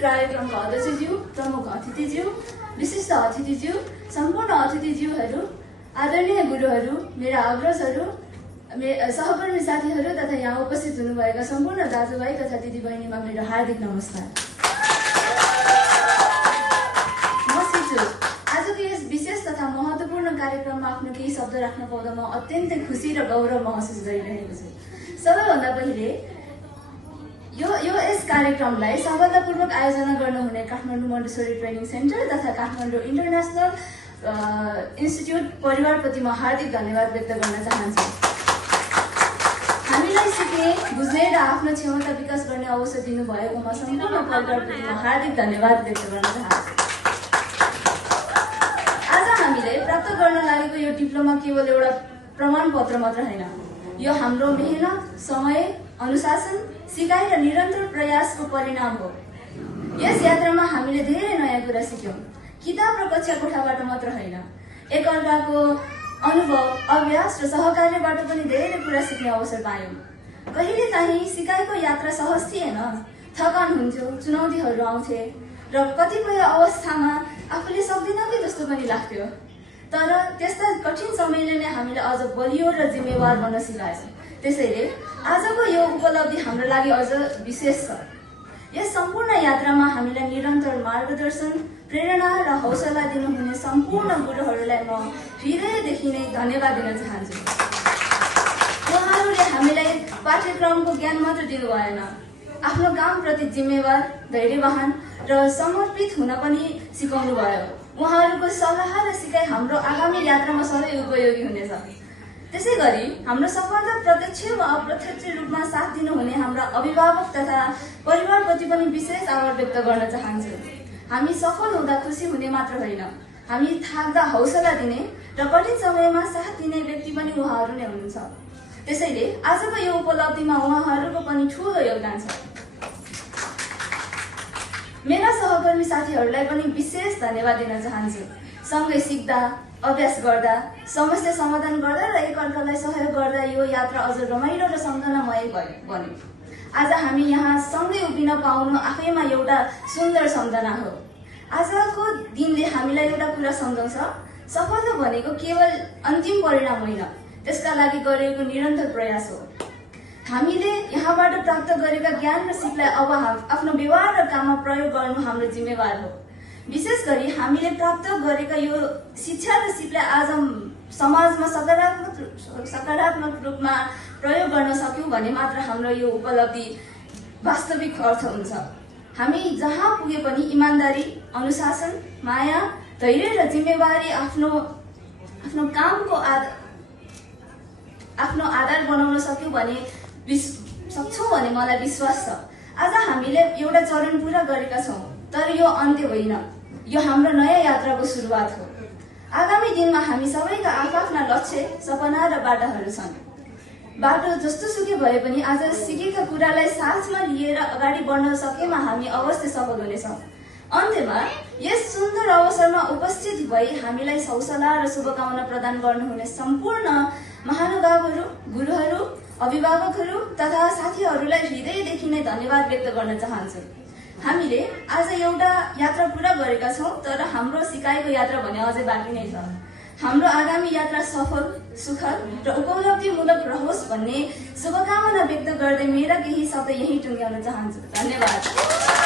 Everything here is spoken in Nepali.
कार्यक्रमको अध्यक्षज्यू, प्रमुख अतिथिज्यू, विशिष्ट अतिथिज्यू, सम्पूर्ण अतिथिज्यूहरू, आदरणीय गुरुहरू, मेरा अग्रजहरू, सहकर्मी साथीहरू तथा यहाँ उपस्थित हुनुभएका सम्पूर्ण दाजुभाइ तथा दिदीबहिनीमा मेरो हार्दिक नमस्कार। म सिचु आजको यस विशेष तथा महत्त्वपूर्ण कार्यक्रममा आफ्नो केही शब्द राख्न पाउँदा म अत्यन्तै खुसी र गौरव महसुस गरिरहेको छु। सबैभन्दा पहिले यस कार्यक्रमलाई सफलतापूर्वक आयोजना गर्नुहुने काठमाडौँ मोन्टेसोरी ट्रेनिङ सेन्टर तथा काठमाडौँ इन्टरनेसनल इन्स्टिट्युट परिवारप्रति म हार्दिक धन्यवाद व्यक्त गर्न चाहन्छु। हामीलाई सिक्ने, बुझ्ने र आफ्नो क्षमता विकास गर्ने अवसर दिनुभएकोमा सम्पूर्ण परिवारप्रति म हार्दिक धन्यवाद व्यक्त गर्न चाहन्छु। आज हामीले प्राप्त गर्न लागेको यो डिप्लोमा केवल एउटा प्रमाणपत्र मात्र होइन, यो हाम्रो मेहनत, समय, अनुशासन, सिकाइ र निरन्तर प्रयासको परिणाम हो। यस यात्रामा हामीले धेरै नयाँ कुरा सिक्यौँ। किताब र कक्षा कोठाबाट मात्र होइन, एकअर्काको अनुभव, अभ्यास र सहकार्यबाट पनि धेरै कुरा सिक्ने अवसर पायौँ। कहिलेकाहीँ सिकाइको यात्रा सहज थिएन, थकान हुन्थ्यो, चुनौतीहरू आउँथे र कतिपय अवस्थामा आफूले सक्दिनँ कि जस्तो पनि लाग्थ्यो। तर त्यस्ता कठिन समयले नै हामीलाई अझ बलियो र जिम्मेवार बन्न सिकाएछ। त्यसैले आजको यो उपलब्धि हाम्रो लागि अझ विशेष छ। यस सम्पूर्ण यात्रामा हामीलाई निरन्तर मार्गदर्शन, प्रेरणा र हौसला दिनुहुने सम्पूर्ण गुरुहरूलाई म हृदयदेखि नै धन्यवाद दिन चाहन्छु। उहाँहरूले हामीलाई पाठ्यक्रमको ज्ञान मात्र दिनु भएन, आफ्नो कामप्रति जिम्मेवार, धैर्यवान र समर्पित हुन पनि सिकाउनु भयो। उहाँहरूको सल्लाह र सिकाइ हाम्रो आगामी यात्रामा सधैँ उपयोगी हुनेछ। त्यसै गरी हाम्रो सफलता प्रत्यक्ष वा अप्रत्यक्ष रूपमा साथ दिनुहुने हाम्रा अभिभावक तथा परिवारप्रति पनि विशेष आभार व्यक्त गर्न चाहन्छु। हामी सफल हुँदा खुसी हुने मात्र होइन, हामी थाक्दा हौसला दिने र कठिन समयमा साथ दिने व्यक्ति पनि उहाँहरू नै हुनुहुन्छ। त्यसैले आजको यो उपलब्धिमा उहाँहरूको पनि ठूलो योगदान छ। मेरा सहकर्मी साथीहरूलाई पनि विशेष धन्यवाद दिन चाहन्छु। सँगै सिक्दा, अभ्यास गर्दा, समस्या समाधान गर्दा र एकअर्कालाई सहयोग गर्दा यो यात्रा अझ रमाइलो र सम्झनामय बन्यो। आज हामी यहाँ सँगै उभिन पाउनु आफैमा एउटा सुन्दर सम्झना हो। आजको दिनले हामीलाई एउटा कुरा सम्झाउँछ, सफलता भनेको केवल अन्तिम परिणाम होइन, त्यसका लागि गरिएको निरन्तर प्रयास हो। हामीले यहाँबाट प्राप्त गरेका ज्ञान र सिपलाई अब आफ्नो व्यवहार र काममा प्रयोग गर्नु हाम्रो जिम्मेवार हो। विशेष गरी हामीले प्राप्त गरेका यो शिक्षा र सिपलाई आज समाजमा सकारात्मक रूपमा प्रयोग गर्न सक्यौँ भने मात्र हाम्रो यो उपलब्धि वास्तविक अर्थ हुन्छ। हामी जहाँ पुगे पनि इमान्दारी, अनुशासन, माया, धैर्य र जिम्मेवारी आफ्नो कामको आफ्नो आधार बनाउन सक्यौँ भने सक्छौँ भने मलाई विश्वास छ। आज हामीले एउटा चरण पूरा गरेका छौँ, तर यो अन्त्य होइन, यो हाम्रो नयाँ यात्राको सुरुवात हो। आगामी दिनमा हामी सबैका आफ्ना लक्ष्य, सपना र बाटाहरू छन्। बाटो जस्तो सुकै भए पनि आज सिकेका कुरालाई साथमा लिएर अगाडि बढ्न सकेमा हामी अवश्य सफल हुनेछौँ। अन्त्यमा यस सुन्दर अवसरमा उपस्थित भई हामीलाई हौसला र शुभकामना प्रदान गर्नुहुने सम्पूर्ण महानुभावहरू, गुरुहरू, अभिभावकहरू तथा साथीहरूलाई हृदयदेखि नै धन्यवाद व्यक्त गर्न चाहन्छु। हामीले आज एउटा यात्रा पूरा गरेका छौँ, तर हाम्रो सिकाइको यात्रा भने अझै बाँकी नै छ। हाम्रो आगामी यात्रा सफल, सुखद र उपलब्धिमूलक रहोस् भन्ने शुभकामना व्यक्त गर्दै मेरा केही शब्द यही टुङ्ग्याउन चाहन्छु। धन्यवाद।